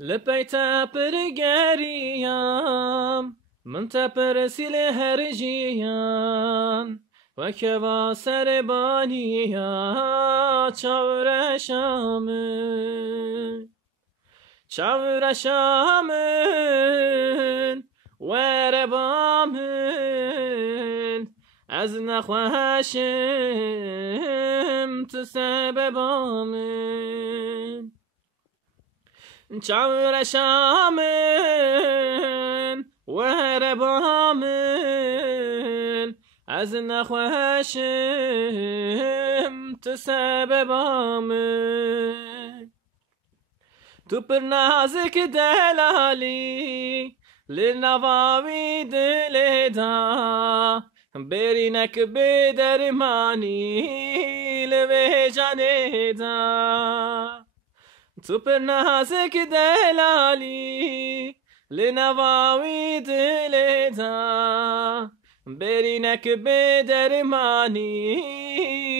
لبيتا برقريام من تبرسي لهرجيان وكوا سربانيا چاور شامن وربامن از نخواشم تسببامن چاور شامن وربامن از نخواشم تسببامن تو پر نازک دلالی لنواوی دل دا برینک بدرمانی لوی جانه دا تو پر نازک دلالی لنواوی دل دا برینک بدرمانی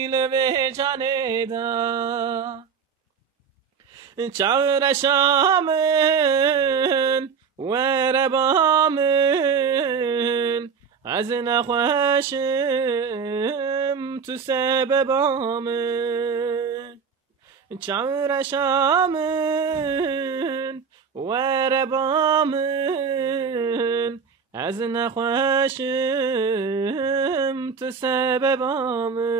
لوی جانه دا چاور شامن وربامن از نخواشم تو سببامن چاور شامن وربامن از نخواشم تو سببامن